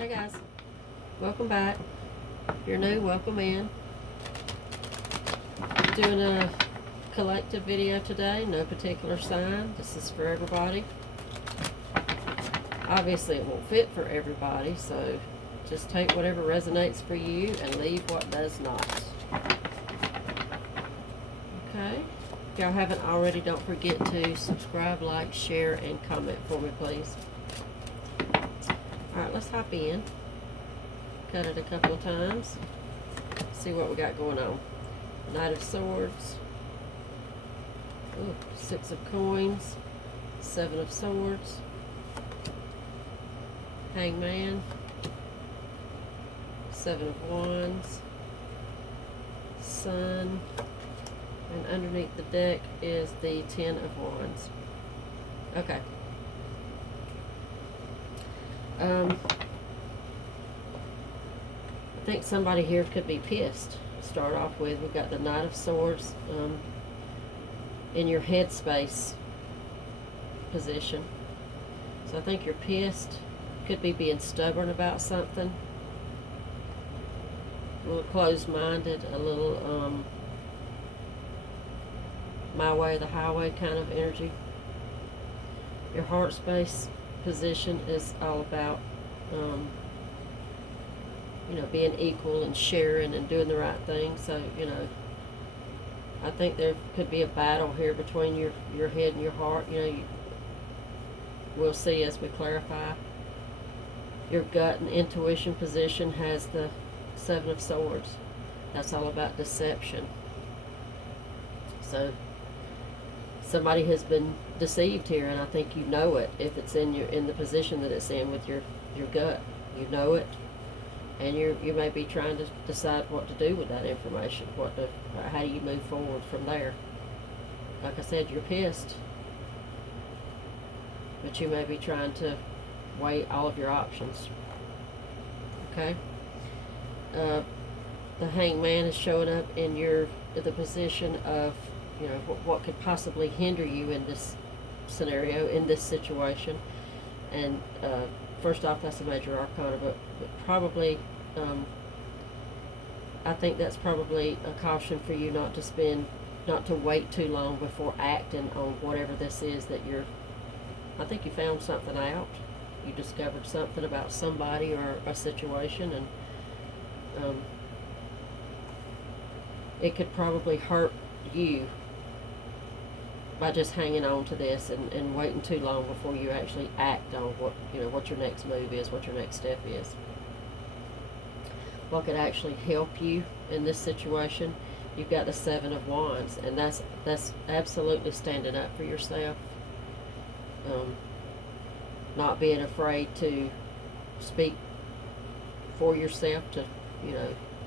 Hey guys, welcome back. If you're new, welcome in. Doing a collective video today, no particular sign. This is for everybody. Obviously it won't fit for everybody, so just take whatever resonates for you and leave what does not. Okay? If y'all haven't already, don't forget to subscribe, like, share, and comment for me, please. Alright, let's hop in. Cut it a couple of times. See what we got going on. Knight of Swords. Ooh, Six of Coins. Seven of Swords. Hangman. Seven of Wands. Sun. And underneath the deck is the Ten of Wands. Okay. I think somebody here could be pissed. Start off with, we've got the Knight of Swords in your headspace position. So I think you're pissed. Could be being stubborn about something. A little closed-minded, a little my way or the highway kind of energy. Your heart space position is all about being equal and sharing and doing the right thing. So I think there could be a battle here between your head and your heart. We'll see as we clarify. Your gut and intuition position has the Seven of Swords. That's all about deception. So somebody has been deceived here, and I think you know it if it's in the position that it's in with your gut. You know it, and you may be trying to decide what to do with that information. How do you move forward from there? Like I said, you're pissed, but you may be trying to weigh all of your options. Okay. The Hangman is showing up in the position of what could possibly hinder you in this scenario, in this situation. And first off, that's a major arcana, but probably I think that's probably a caution for you not to wait too long before acting on whatever this is that I think you found something out. You discovered something about somebody or a situation, and it could probably hurt you by just hanging on to this and waiting too long before you actually act on what your next move is, what your next step is. What could actually help you in this situation? You've got the Seven of Wands, and that's absolutely standing up for yourself. Not being afraid to speak for yourself, to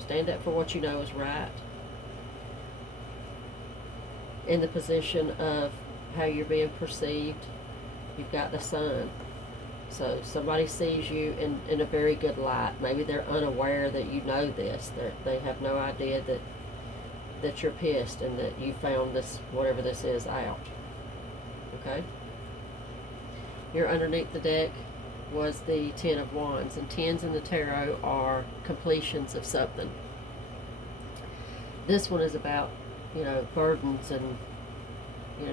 stand up for what you know is right. In the position of how you're being perceived, you've got the Sun. So somebody sees you in a very good light. Maybe they're unaware that you know this. They have no idea that you're pissed and that you found this, whatever this is, out. Okay? You're underneath the deck was the Ten of Wands, and tens in the tarot are completions of something. This one is about burdens and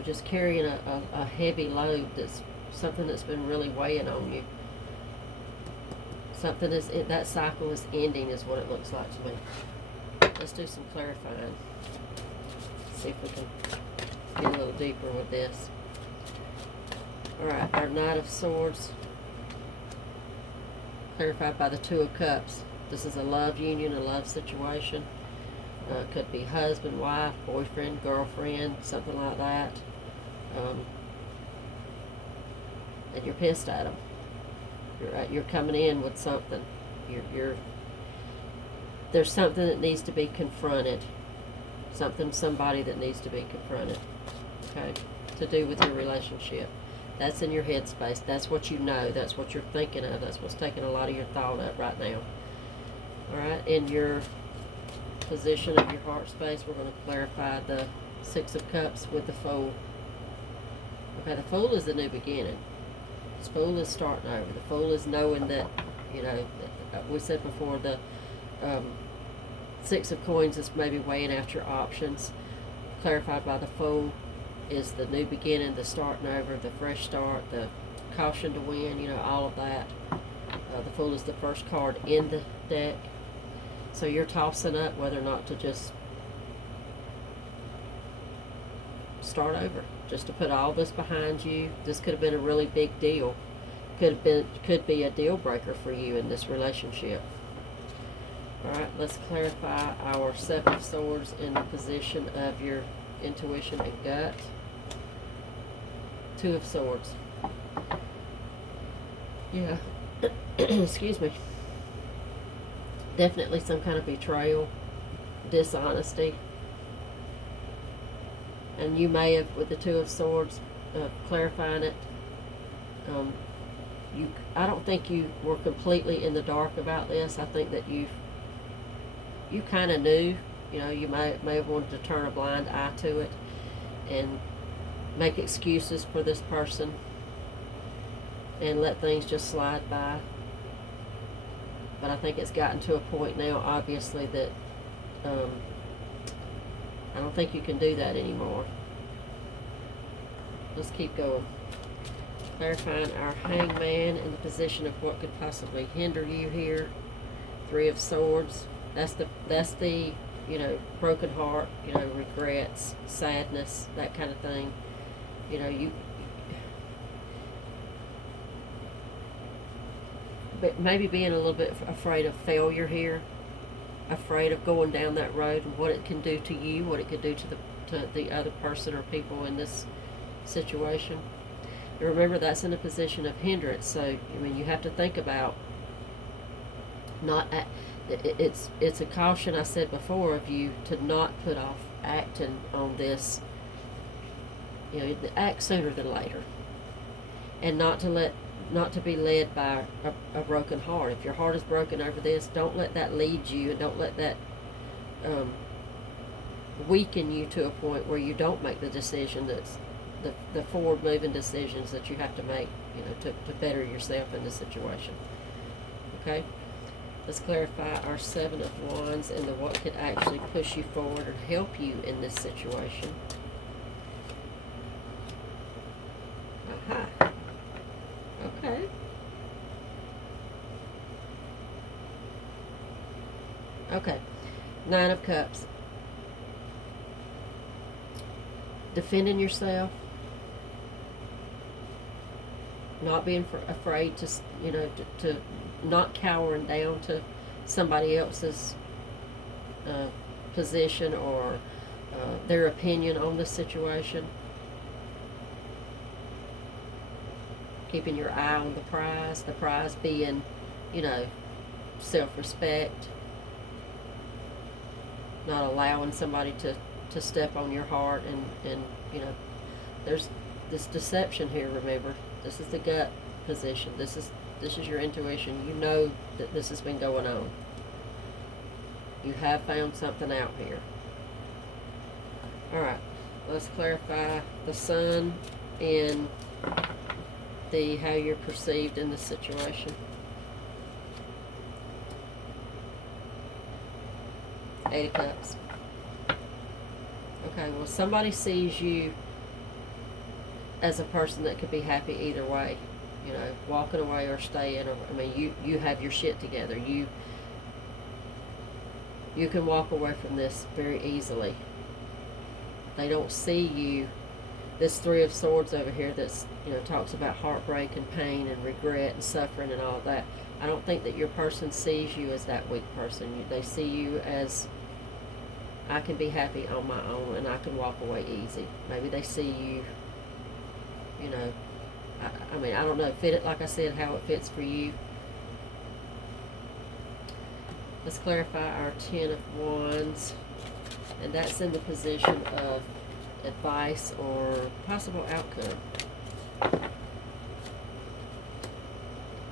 just carrying a heavy load, that's something that's been really weighing on you. Something that cycle is ending, is what it looks like to me. Let's do some clarifying. See if we can get a little deeper with this. Alright, our Knight of Swords, clarified by the Two of Cups. This is a love union, a love situation. Could be husband, wife, boyfriend, girlfriend, something like that. And you're pissed at them. You're coming in with something. There's something that needs to be confronted. Somebody that needs to be confronted. Okay, to do with your relationship. That's in your headspace. That's what you know. That's what you're thinking of. That's what's taking a lot of your thought up right now. All right, in your position of your heart space, we're going to clarify the Six of Cups with the Fool. Okay, the Fool is the new beginning. The Fool is starting over. The Fool is knowing that You know, we said before the um, Six of Coins is maybe weighing out your options. Clarified by the Fool is the new beginning, the starting over, the fresh start, the caution to win, you know, all of that. The Fool is the first card in the deck. So you're tossing up whether or not to just start over, just to put all this behind you. This could have been a really big deal. Could be a deal breaker for you in this relationship. Alright, let's clarify our Seven of Swords in the position of your intuition and gut. Two of Swords. Yeah. Excuse me. Definitely some kind of betrayal, dishonesty. And you may have, with the Two of Swords, clarifying it, I don't think you were completely in the dark about this. I think that you kind of knew. You know, you may have wanted to turn a blind eye to it and make excuses for this person and let things just slide by. But I think it's gotten to a point now, obviously, that I don't think you can do that anymore. Let's keep going. Clarifying our Hangman in the position of what could possibly hinder you here. Three of Swords. That's the you know, broken heart, you know, regrets, sadness, that kind of thing. You know, but maybe being a little bit afraid of failure here, afraid of going down that road and what it can do to you, what it could do to the other person or people in this situation. And remember, that's in a position of hindrance. So I mean, you have to think about it's a caution, I said before, of you to not put off acting on this. You know, act sooner than later, and not to be led by a broken heart. If your heart is broken over this, don't let that lead you, and don't let that weaken you to a point where you don't make the decision that's the forward moving decisions that you have to make, you know, to better yourself in the situation. Okay, let's clarify our Seven of Wands and what could actually push you forward or help you in this situation. Aha. Okay. Okay. Nine of Cups. Defending yourself. Not being afraid to, you know, to not cowering down to somebody else's position or their opinion on the situation. Keeping your eye on the prize being, you know, self-respect, not allowing somebody to step on your heart, and you know, there's this deception here. Remember, this is the gut position. This is your intuition. You know that this has been going on. You have found something out here. Alright, let's clarify the Sun and how you're perceived in this situation. Eight of Cups. Okay, well, somebody sees you as a person that could be happy either way. You know, walking away or staying. Or, I mean, you have your shit together. You can walk away from this very easily. They don't see you. This Three of Swords over here that's, you know, talks about heartbreak and pain and regret and suffering and all that. I don't think that your person sees you as that weak person. They see you as, I can be happy on my own and I can walk away easy. Maybe they see you, you know, I mean, I don't know, fit it, like I said, how it fits for you. Let's clarify our Ten of Wands, and that's in the position of advice or possible outcome.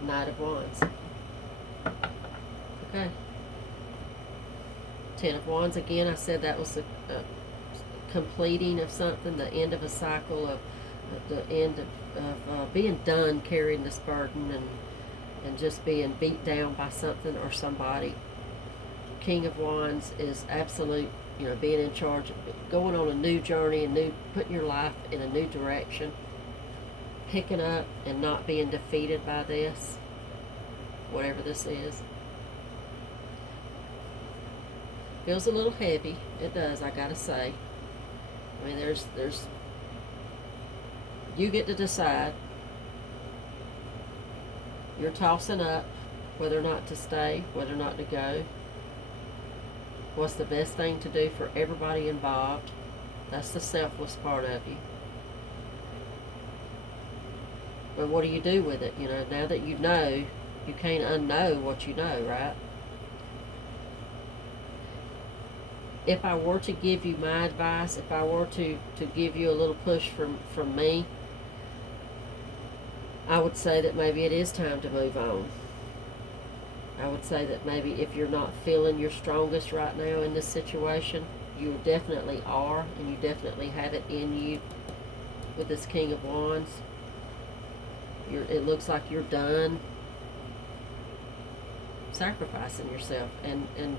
Knight of Wands. Okay. Ten of Wands, again, I said that was a completing of something, the end of a cycle, of the end of being done carrying this burden and just being beat down by something or somebody. King of Wands is absolute, being in charge, going on a new journey, putting your life in a new direction, picking up and not being defeated by this, whatever this is. Feels a little heavy. It does, I gotta say. I mean, there's, you get to decide. You're tossing up whether or not to stay, whether or not to go. What's the best thing to do for everybody involved? That's the selfless part of you. But what do you do with it? Now that you know, you can't unknow what you know, right? If I were to give you my advice, if I were to give you a little push from me, I would say that maybe it is time to move on. I would say that maybe if you're not feeling your strongest right now in this situation, you definitely are, and you definitely have it in you with this King of Wands. It looks like you're done sacrificing yourself and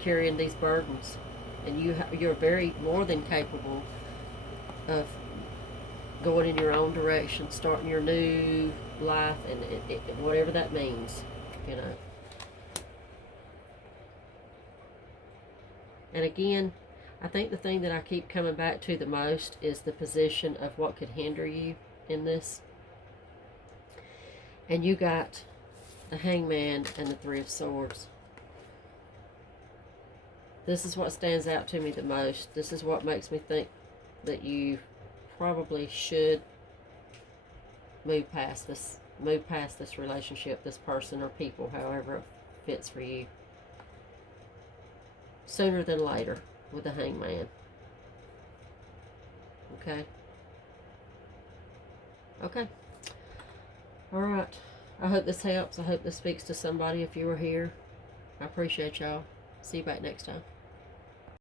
carrying these burdens, and you're very more than capable of going in your own direction, starting your new life, and whatever that means. And again, I think the thing that I keep coming back to the most is the position of what could hinder you in this. And you got the Hangman and the Three of Swords. This is what stands out to me the most. This is what makes me think that you probably should move past this relationship, this person or people, however it fits for you, sooner than later with the Hangman. Okay? Okay. Alright. I hope this helps. I hope this speaks to somebody if you were here. I appreciate y'all. See you back next time.